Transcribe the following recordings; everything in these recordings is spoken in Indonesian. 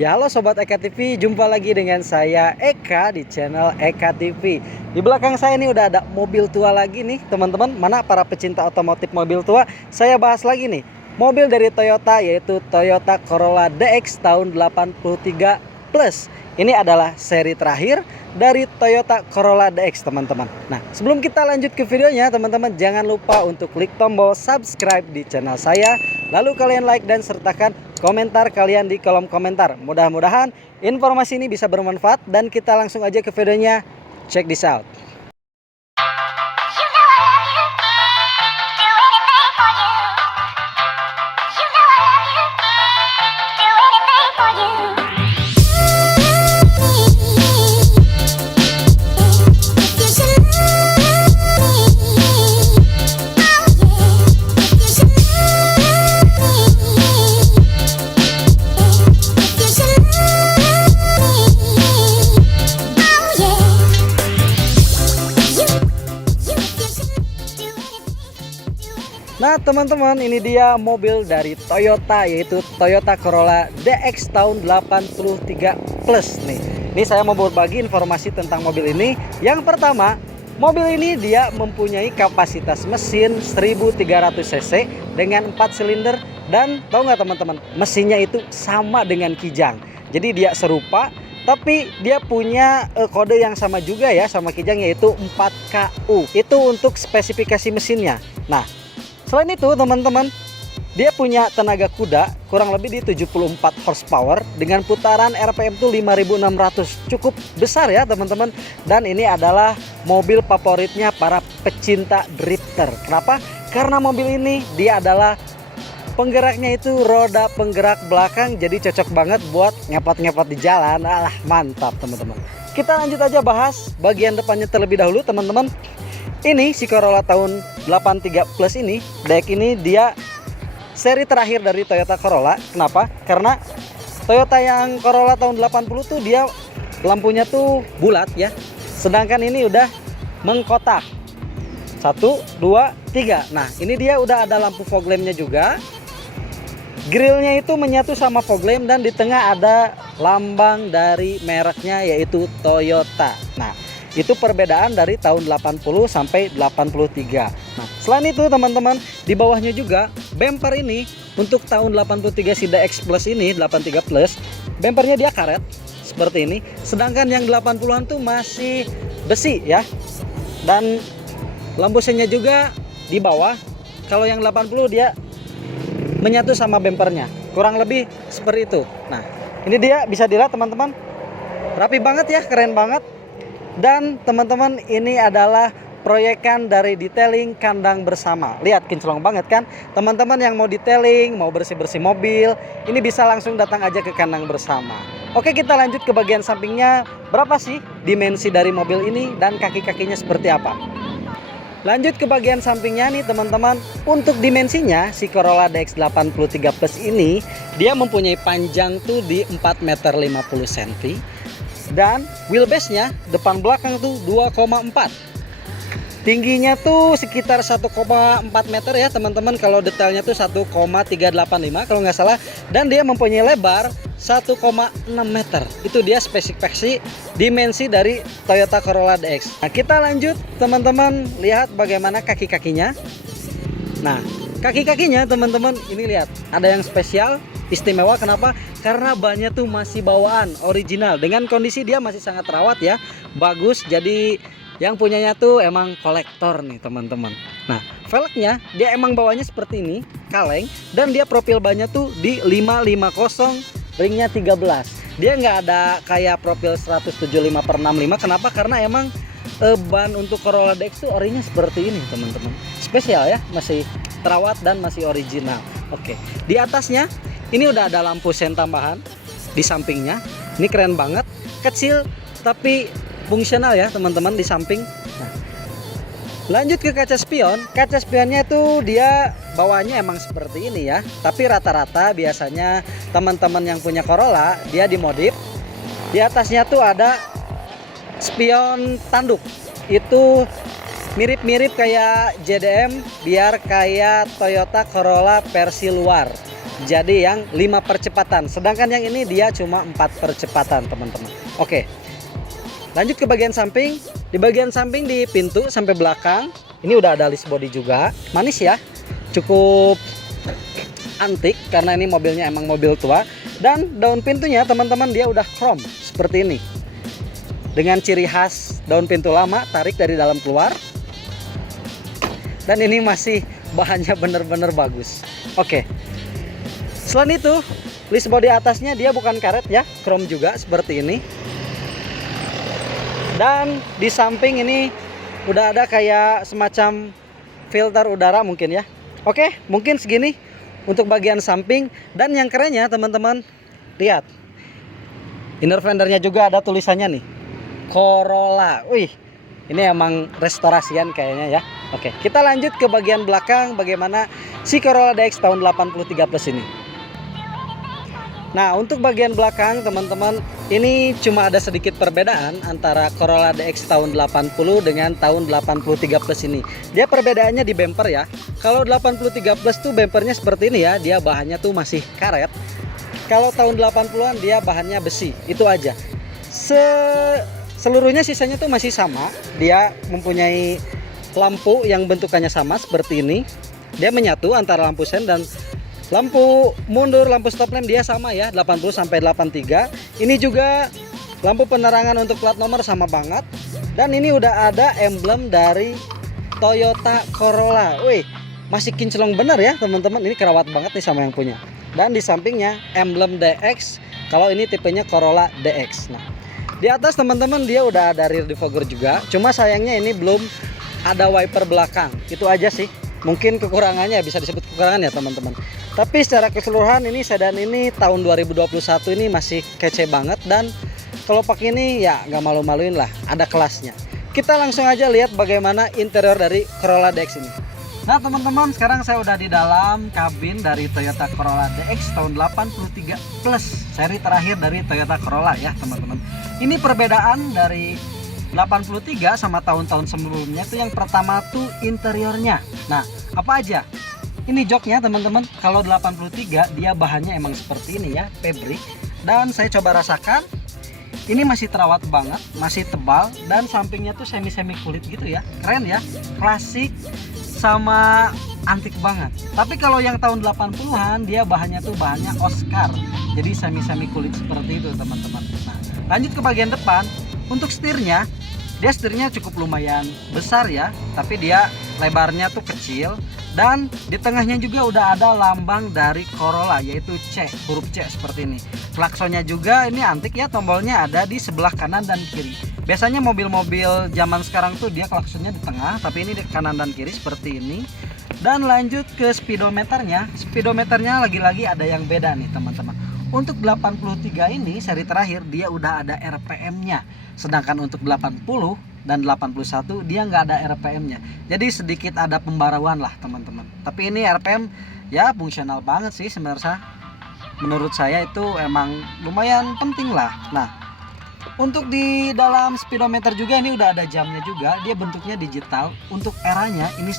Ya halo Sobat Eka TV, jumpa lagi dengan saya Eka di channel Eka TV. Di belakang saya ini udah ada mobil tua lagi nih teman-teman. Mana para pecinta otomotif mobil tua, saya bahas lagi nih mobil dari Toyota, yaitu Toyota Corolla DX tahun 83 Plus. Ini adalah seri terakhir dari Toyota Corolla DX teman-teman. Nah, sebelum kita lanjut ke videonya teman-teman, jangan lupa untuk klik tombol subscribe di channel saya. Lalu kalian like dan sertakan komentar kalian di kolom komentar. Mudah-mudahan informasi ini bisa bermanfaat dan kita langsung aja ke videonya. Check this out. Nah teman-teman, ini dia mobil dari Toyota, yaitu Toyota Corolla DX tahun 83 Plus nih. Ini saya mau berbagi informasi tentang mobil ini. Yang pertama, mobil ini dia mempunyai kapasitas mesin 1300 cc dengan 4 silinder. Dan tahu nggak teman-teman, mesinnya itu sama dengan Kijang. Jadi dia serupa, tapi dia punya kode yang sama juga ya sama Kijang, yaitu 4KU. Itu untuk spesifikasi mesinnya. Nah, selain itu teman-teman, dia punya tenaga kuda kurang lebih di 74 horsepower dengan putaran RPM tuh 5600. Cukup besar ya teman-teman. Dan ini adalah mobil favoritnya para pecinta drifter. Kenapa? Karena mobil ini dia adalah penggeraknya itu roda penggerak belakang, jadi cocok banget buat ngepot-ngepot di jalan. Alah, mantap teman-teman. Kita lanjut aja bahas bagian depannya terlebih dahulu teman-teman. Ini si Corolla tahun 83 Plus ini, DX ini dia seri terakhir dari Toyota Corolla. Kenapa? Karena Toyota yang Corolla tahun 80 tuh dia lampunya tuh bulat ya. Sedangkan ini udah mengkotak. 1, 2, 3. Nah, ini dia udah ada lampu fog lampnya juga. Grillnya itu menyatu sama fog lamp dan di tengah ada lambang dari mereknya, yaitu Toyota. Nah, itu perbedaan dari tahun 80 sampai 83. Nah, selain itu teman-teman, di bawahnya juga bumper ini untuk tahun 83 si DX Plus ini, 83 Plus, bumpernya dia karet seperti ini. Sedangkan yang 80-an tuh masih besi ya. Dan lampu sennya juga di bawah. Kalau yang 80 dia menyatu sama bumpernya. Kurang lebih seperti itu. Nah, ini dia bisa dilihat teman-teman. Rapi banget ya, keren banget. Dan teman-teman, ini adalah proyekan dari detailing kandang bersama. Lihat, kinclong banget kan? Teman-teman yang mau detailing, mau bersih-bersih mobil, ini bisa langsung datang aja ke kandang bersama. Oke, kita lanjut ke bagian sampingnya. Berapa sih dimensi dari mobil ini dan kaki-kakinya seperti apa? Lanjut ke bagian sampingnya nih teman-teman. Untuk dimensinya, si Corolla DX 83 Plus ini dia mempunyai panjang tuh di 4,50 meter cm. Dan wheelbase-nya depan belakang tuh 2,4. Tingginya tuh sekitar 1,4 meter ya teman-teman. Kalau detailnya tuh 1,385 kalau nggak salah. Dan dia mempunyai lebar 1,6 meter. Itu dia spesifikasi dimensi dari Toyota Corolla DX. Nah, kita lanjut teman-teman, lihat bagaimana kaki-kakinya. Nah, kaki-kakinya teman-teman, ini lihat, ada yang spesial, istimewa. Kenapa? Karena bannya tuh masih bawaan original, dengan kondisi dia masih sangat rawat ya, bagus. Jadi yang punyanya tuh emang kolektor nih teman-teman. Nah, velgnya dia emang bawahnya seperti ini, kaleng, dan dia profil bannya tuh di 550, ringnya 13. Dia nggak ada kayak profil 175/65. Kenapa? Karena emang ban untuk Corolla DX tuh orinya seperti ini teman-teman. Spesial ya, masih terawat dan masih original. Oke, di atasnya ini udah ada lampu sen tambahan di sampingnya. Ini keren banget, kecil tapi fungsional ya teman-teman di samping. Nah, lanjut ke kaca spion. Kaca spionnya itu dia bawahnya emang seperti ini ya. Tapi rata-rata biasanya teman-teman yang punya Corolla dia dimodif. Di atasnya tuh ada spion tanduk. Itu mirip-mirip kayak JDM, biar kayak Toyota Corolla versi luar. jadi yang 5 percepatan, sedangkan yang ini dia cuma 4 percepatan teman-teman. Oke, lanjut ke bagian samping. Di bagian samping di pintu sampai belakang ini udah ada list body juga, manis ya, cukup antik karena ini mobilnya emang mobil tua. Dan daun pintunya teman-teman dia udah chrome seperti ini, dengan ciri khas daun pintu lama, tarik dari dalam keluar. Dan ini masih bahannya bener-bener bagus. Oke, selain itu list body atasnya dia bukan karet ya, chrome juga seperti ini. Dan di samping ini udah ada kayak semacam filter udara mungkin ya. Oke, mungkin segini untuk bagian samping. Dan yang kerennya teman-teman, lihat inner fendernya juga ada tulisannya nih, Corolla. Wih, ini emang restorasian kayaknya ya. Oke, kita lanjut ke bagian belakang, bagaimana si Corolla DX tahun 83 plus ini. Nah, untuk bagian belakang teman-teman, ini cuma ada sedikit perbedaan antara Corolla DX tahun 80 dengan tahun 83 plus ini. Dia perbedaannya di bumper ya. Kalau 83 plus tuh bumpernya seperti ini ya, dia bahannya tuh masih karet. Kalau tahun 80-an dia bahannya besi, itu aja. Seluruhnya sisanya tuh masih sama. Dia mempunyai lampu yang bentukannya sama seperti ini. Dia menyatu antara lampu sen dan lampu mundur, lampu stop lamp dia sama ya, 80 sampai 83. Ini juga lampu penerangan untuk plat nomor sama banget. Dan ini udah ada emblem dari Toyota Corolla. Wih, masih kinclong bener ya teman-teman. Ini kerawat banget nih sama yang punya. Dan di sampingnya emblem DX. Kalau ini tipenya Corolla DX. Nah, di atas teman-teman dia udah ada rear defogger juga. Cuma sayangnya ini belum ada wiper belakang. Itu aja sih. Mungkin kekurangannya, bisa disebut kekurangan ya teman-teman. Tapi secara keseluruhan ini sedan ini tahun 2021 ini masih kece banget. Dan kalau pakai ini ya nggak malu-maluin lah, ada kelasnya. Kita langsung aja lihat bagaimana interior dari Corolla DX ini. Nah teman-teman, sekarang saya udah di dalam kabin dari Toyota Corolla DX tahun 83 plus, seri terakhir dari Toyota Corolla ya teman-teman. Ini perbedaan dari 83 sama tahun-tahun sebelumnya tuh, yang pertama tuh interiornya. Nah, apa aja? Ini joknya teman-teman. Kalau 83 dia bahannya emang seperti ini ya, fabric. Dan saya coba rasakan, ini masih terawat banget, masih tebal, dan sampingnya tuh semi-semi kulit gitu ya. Keren ya, klasik sama antik banget. Tapi kalau yang tahun 80-an dia bahannya tuh bahannya Oscar. Jadi semi-semi kulit seperti itu teman-teman. Nah, lanjut ke bagian depan. Untuk setirnya, dia setirnya cukup lumayan besar ya, tapi dia lebarnya tuh kecil. Dan di tengahnya juga udah ada lambang dari Corolla, yaitu C, huruf C seperti ini. Klaksonnya juga ini antik ya, tombolnya ada di sebelah kanan dan kiri. Biasanya mobil-mobil zaman sekarang tuh dia klaksonnya di tengah, tapi ini di kanan dan kiri seperti ini. Dan lanjut ke speedometernya. Speedometernya lagi-lagi ada yang beda nih teman-teman. Untuk 83 ini seri terakhir dia udah ada RPM-nya. Sedangkan untuk 80 dan 81 dia nggak ada RPM-nya. Jadi sedikit ada pembaruan lah teman-teman. Tapi ini RPM ya fungsional banget sih sebenarnya. Menurut saya itu emang lumayan penting lah. Nah, untuk di dalam speedometer juga ini udah ada jamnya juga. Dia bentuknya digital. Untuk eranya ini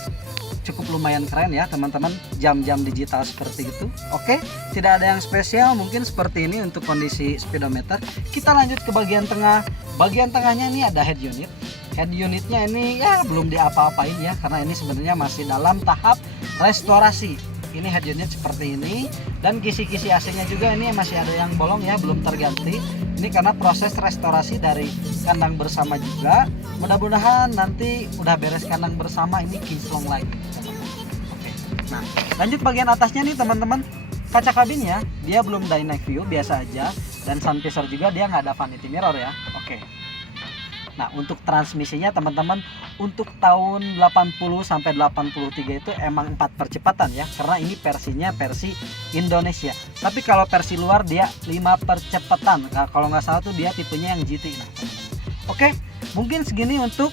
cukup lumayan keren ya teman-teman, jam-jam digital seperti itu. Oke, tidak ada yang spesial, mungkin seperti ini untuk kondisi speedometer. Kita lanjut ke bagian tengah. Bagian tengahnya ini ada head unit. Head unitnya ini ya belum diapa-apain ya, karena ini sebenarnya masih dalam tahap restorasi. Ini head unit seperti ini, dan kisi-kisi AC-nya juga ini masih ada yang bolong ya, belum terganti. Ini karena proses restorasi dari kandang bersama juga. Mudah-mudahan nanti udah beres kandang bersama, ini kinclong lagi teman-teman. Oke. Nah, lanjut bagian atasnya nih teman-teman. Kaca kabinnya dia belum dynamic view, biasa aja. Dan sun visor juga dia nggak ada vanity mirror ya. Oke. Nah, untuk transmisinya teman-teman, untuk tahun 80 sampai 83 itu emang 4 percepatan ya, karena ini versinya versi Indonesia. Tapi kalau versi luar dia 5 percepatan. Nah, kalau nggak salah tuh dia tipenya yang GT. Nah, oke, mungkin segini untuk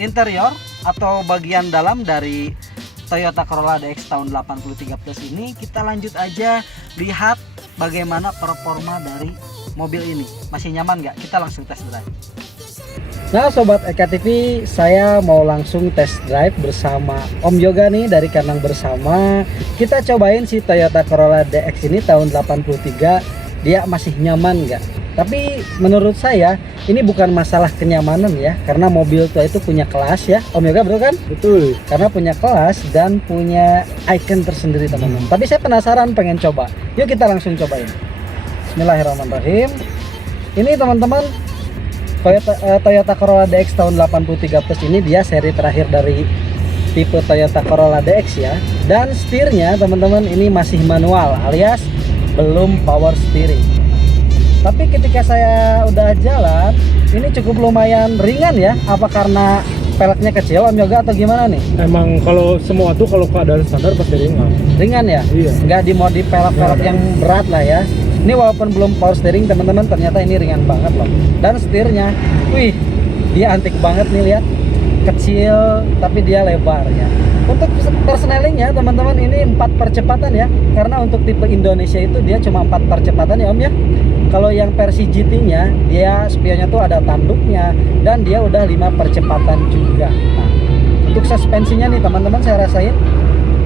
interior atau bagian dalam dari Toyota Corolla DX tahun 83 plus ini. Kita lanjut aja lihat bagaimana performa dari mobil ini. Masih nyaman nggak? Kita langsung tes drive. Nah Sobat Eka TV, saya mau langsung test drive bersama Om Yoga nih dari Kandang Bersama. Kita cobain si Toyota Corolla DX ini tahun 83, dia masih nyaman nggak? Tapi menurut saya ini bukan masalah kenyamanan ya, karena mobil tua itu punya kelas ya Om Yoga, betul kan? Betul. Karena punya kelas dan punya icon tersendiri teman-teman. Tapi saya penasaran pengen coba, yuk kita langsung cobain. Bismillahirrahmanirrahim. Ini teman-teman, Toyota Corolla DX tahun 83 plus ini dia seri terakhir dari tipe Toyota Corolla DX ya. Dan setirnya teman-teman ini masih manual alias belum power steering. Tapi ketika saya udah jalan ini cukup lumayan ringan ya. Apa karena peleknya kecil Om Yoga atau gimana nih? Emang kalau semua tuh kalau keadaan standar pasti ringan. Ringan ya? Iya. Nggak dimodif pelek-pelek yang berat lah ya. Ini walaupun belum power steering teman-teman, ternyata ini ringan banget loh. Dan setirnya, wih, dia antik banget nih, lihat. Kecil tapi dia lebar ya. Untuk persnelingnya teman-teman ini 4 percepatan ya. Karena untuk tipe Indonesia itu dia cuma 4 percepatan ya Om ya. Kalau yang versi GT-nya dia spionnya tuh ada tanduknya dan dia udah 5 percepatan juga. Nah, untuk suspensinya nih teman-teman saya rasain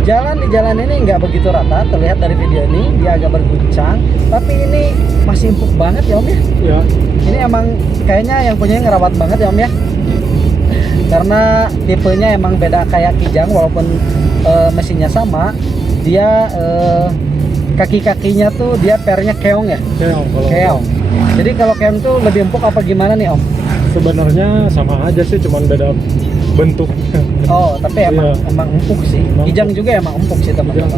jalan di jalan ini nggak begitu rata, terlihat dari video ini dia agak berguncang, tapi ini masih empuk banget ya Om ya. Ya. Ini emang kayaknya yang punyanya ngerawat banget ya Om ya. Karena tipenya emang beda kayak Kijang, walaupun mesinnya sama, dia kaki-kakinya tuh dia pernya keong ya. Keong. Jadi kalau keong tuh lebih empuk apa gimana nih Om? Sebenarnya sama aja sih, cuman beda bentuk. Oh, tapi emang Iya. emang empuk sih. Kijang juga emang empuk sih teman-teman.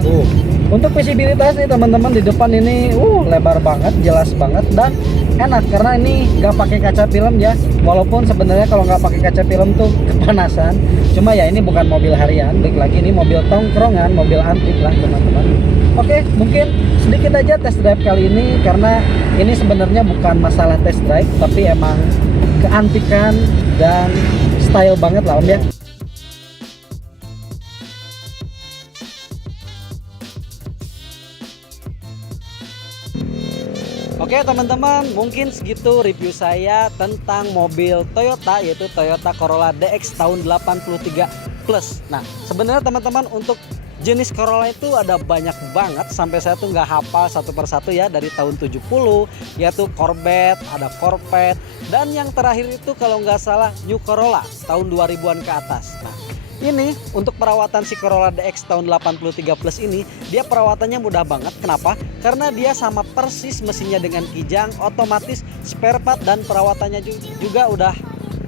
Untuk visibilitas nih teman-teman di depan ini lebar banget, jelas banget dan enak karena ini nggak pakai kaca film ya. Walaupun sebenarnya kalau nggak pakai kaca film tuh kepanasan. Cuma ya ini bukan mobil harian, balik lagi ini mobil tongkrongan, mobil antik lah teman-teman. Oke, mungkin sedikit aja test drive kali ini karena ini sebenarnya bukan masalah test drive tapi emang keantikan dan style banget lah Om ya. Oke teman-teman, mungkin segitu review saya tentang mobil Toyota, yaitu Toyota Corolla DX tahun 83 plus. Nah sebenarnya teman-teman untuk jenis Corolla itu ada banyak banget, sampai saya tuh nggak hafal satu persatu ya. Dari tahun 70 yaitu Corvette, ada Corvette, dan yang terakhir itu kalau nggak salah New Corolla tahun 2000-an ke atas. Nah ini untuk perawatan si Corolla DX tahun 83 plus ini dia perawatannya mudah banget. Kenapa? Karena dia sama persis mesinnya dengan Kijang, otomatis spare part dan perawatannya juga udah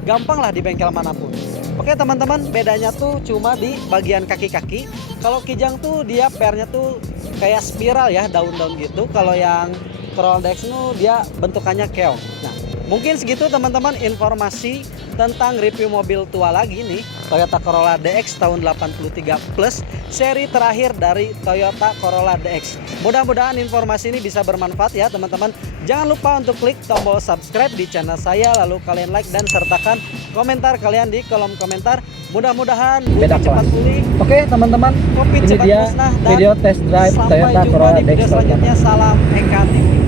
gampang lah di bengkel manapun. Oke teman-teman, bedanya tuh cuma di bagian kaki-kaki. Kalau Kijang tuh dia pernya tuh kayak spiral ya, daun-daun gitu. Kalau yang Corolla DX itu dia bentukannya keong. Nah mungkin segitu teman-teman informasi tentang review mobil tua lagi nih, Toyota Corolla DX tahun 83 plus, seri terakhir dari Toyota Corolla DX. Mudah-mudahan informasi ini bisa bermanfaat ya teman-teman. Jangan lupa untuk klik tombol subscribe di channel saya, lalu kalian like dan sertakan komentar kalian di kolom komentar. Mudah-mudahan beda cepat pulih. Oke teman-teman, ini dia video test drive Toyota Corolla DX. Sampai jumpa di video selanjutnya. Salam Eka TV.